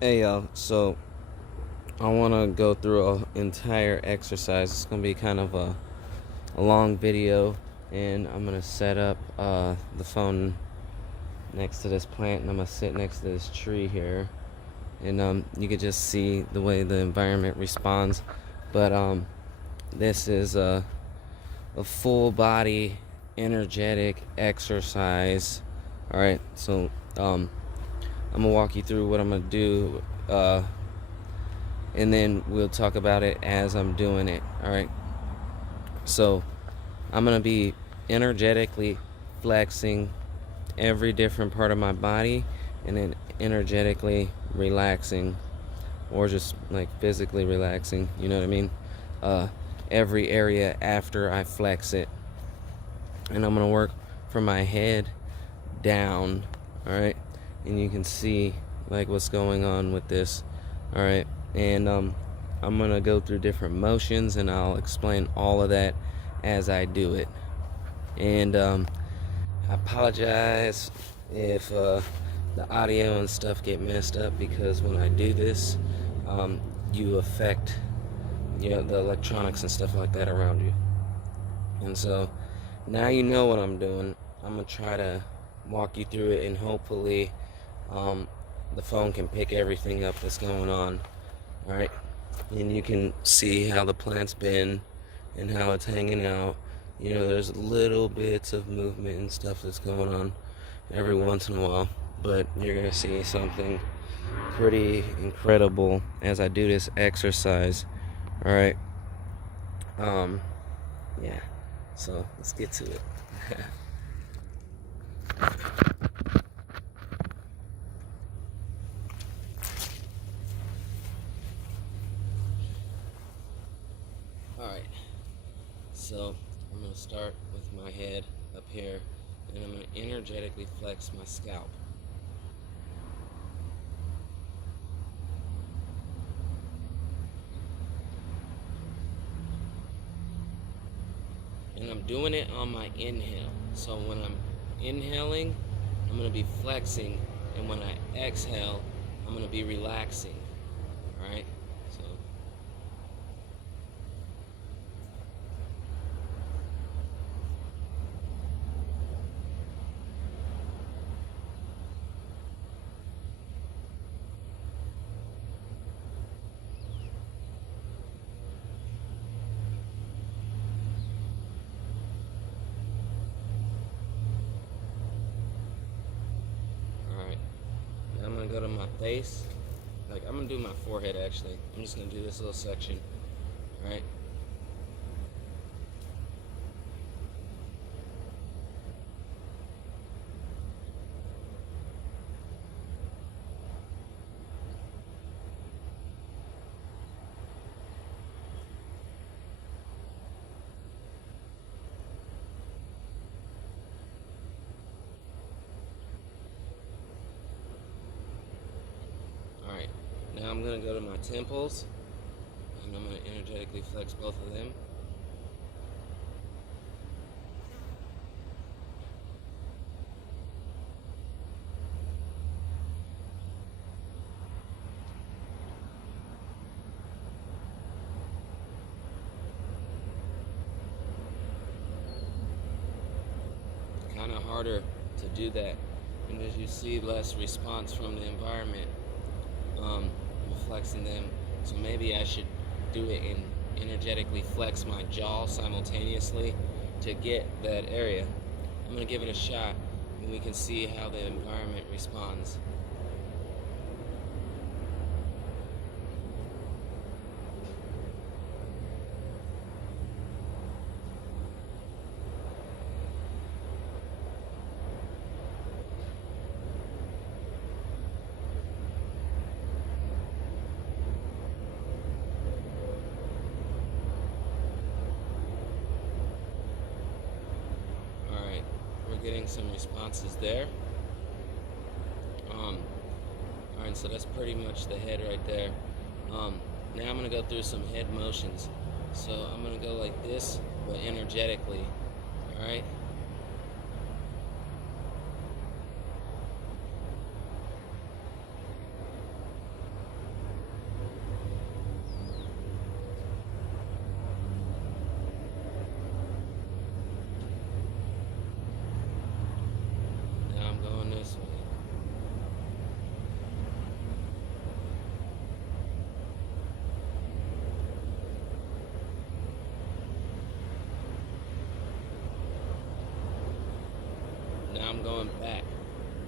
Hey y'all, so I want to go through an entire exercise. It's going to be kind of a long video, and I'm going to set up the phone next to this plant, and I'm going to sit next to this tree here, and you can just see the way the environment responds. But this is a full body energetic exercise. All right, so I'm going to walk you through what I'm going to do. And then we'll talk about it as I'm doing it. All right. So I'm going to be energetically flexing every different part of my body and then energetically relaxing, or just like physically relaxing, you know what I mean? Every area after I flex it. And I'm going to work from my head down. All right. And you can see like what's going on with this. All right. And I'm going to go through different motions, and I'll explain all of that as I do it. And I apologize if the audio and stuff get messed up, because when I do this, you affect the electronics and stuff like that around you. And so now you know what I'm doing. I'm going to try to walk you through it, and hopefully the phone can pick everything up that's going on. Alright, and you can see how the plant's been and how it's hanging out. There's little bits of movement and stuff that's going on every once in a while, but you're going to see something pretty incredible as I do this exercise. Alright, yeah, so let's get to it. Alright, so I'm going to start with my head up here, and I'm going to energetically flex my scalp. And I'm doing it on my inhale. So when I'm inhaling, I'm going to be flexing, and when I exhale, I'm going to be relaxing. Alright? So I'm going to go to my face. I'm going to do my forehead, actually. I'm just going to do this little section. Alright? Alright. Now I'm going to go to my temples, and I'm going to energetically flex both of them. Kind of harder to do that, and as you see, less response from the environment, flexing them. So maybe I should do it and energetically flex my jaw simultaneously to get that area. I'm going to give it a shot, and we can see how the environment responds. Getting some responses there. Alright, so that's pretty much the head right there. Now I'm going to go through some head motions. So I'm going to go like this, but energetically. Alright? Now I'm going back,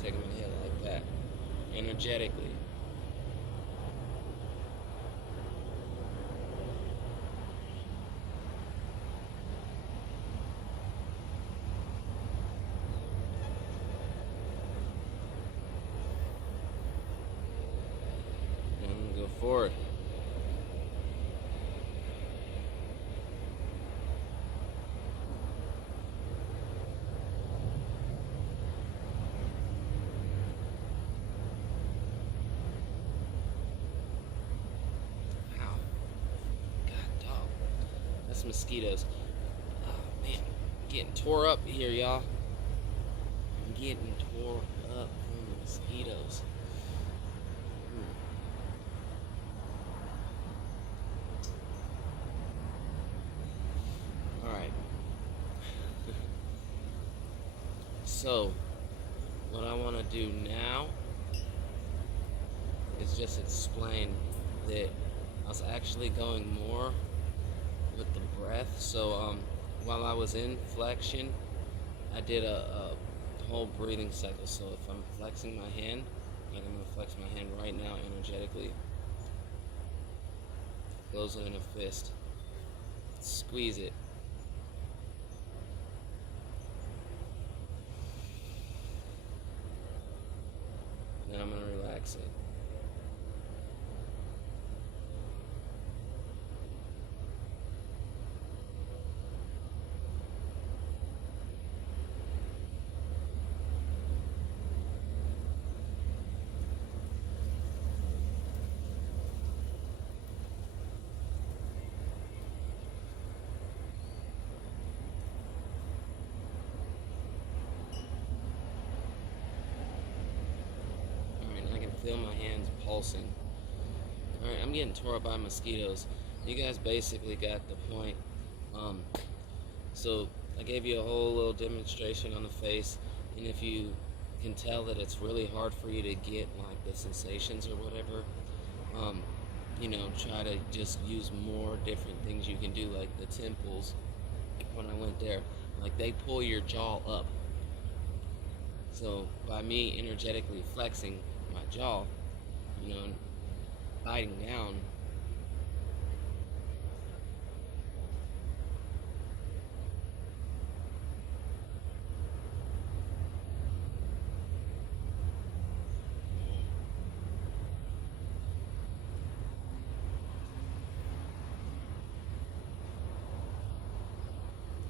taking my head like that, energetically. And go forward. Mosquitoes. Oh man, I'm getting tore up here, y'all. I'm getting tore up from the mosquitoes. Alright. So, what I want to do now is just explain that I was actually going more with the breath. So while I was in flexion, I did a whole breathing cycle. So if I'm flexing my hand, like I'm going to flex my hand right now energetically, close it in a fist, squeeze it, then I'm going to relax it. Feel my hands pulsing. Alright, I'm getting tore up by mosquitoes. You guys basically got the point. So I gave you a whole little demonstration on the face, and if you can tell that it's really hard for you to get like the sensations or whatever, you know, try to just use more different things you can do, like the temples. When I went there, like they pull your jaw up. So by me energetically flexing my jaw, you know, biting down,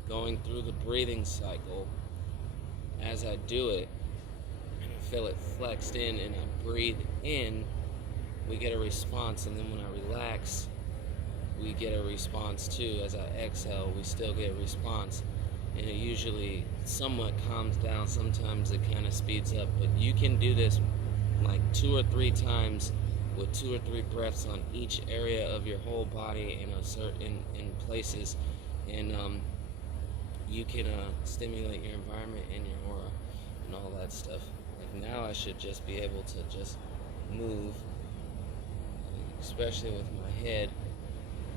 going through the breathing cycle. As I do it, and I feel it flexed in, and I breathe in, we get a response, and then when I relax, we get a response too. As I exhale, we still get a response, and it usually somewhat calms down. Sometimes it kind of speeds up, but you can do this like 2 or 3 times with 2 or 3 breaths on each area of your whole body in a certain in places, and you can stimulate your environment and your aura and all that stuff. Like now I should just be able to just move, especially with my head,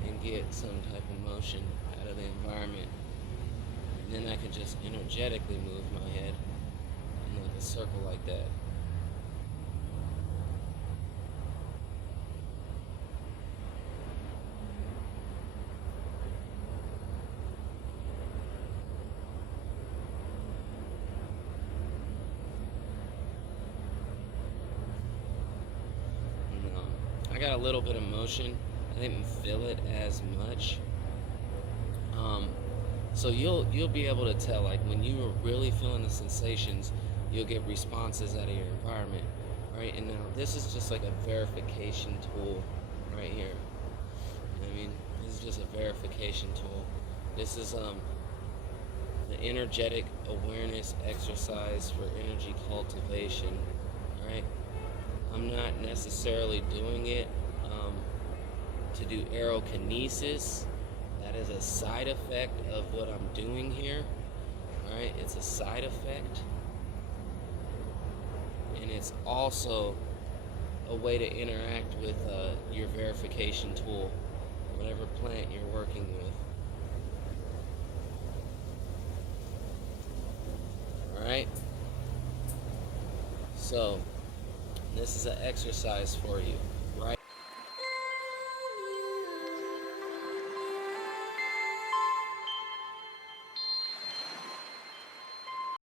and get some type of motion out of the environment. And then I can just energetically move my head in like a circle like that. I got a little bit of motion. I didn't feel it as much. So you'll be able to tell, like when you are really feeling the sensations, you'll get responses out of your environment, right? And now this is just like a verification tool right here. I mean, this is just a verification tool. This is the energetic awareness exercise for energy cultivation, right? I'm not necessarily doing it to do Aerokinesis. That is a side effect of what I'm doing here. Alright, it's a side effect. And it's also a way to interact with your verification tool, whatever plant you're working with. Alright? So, this is an exercise for you.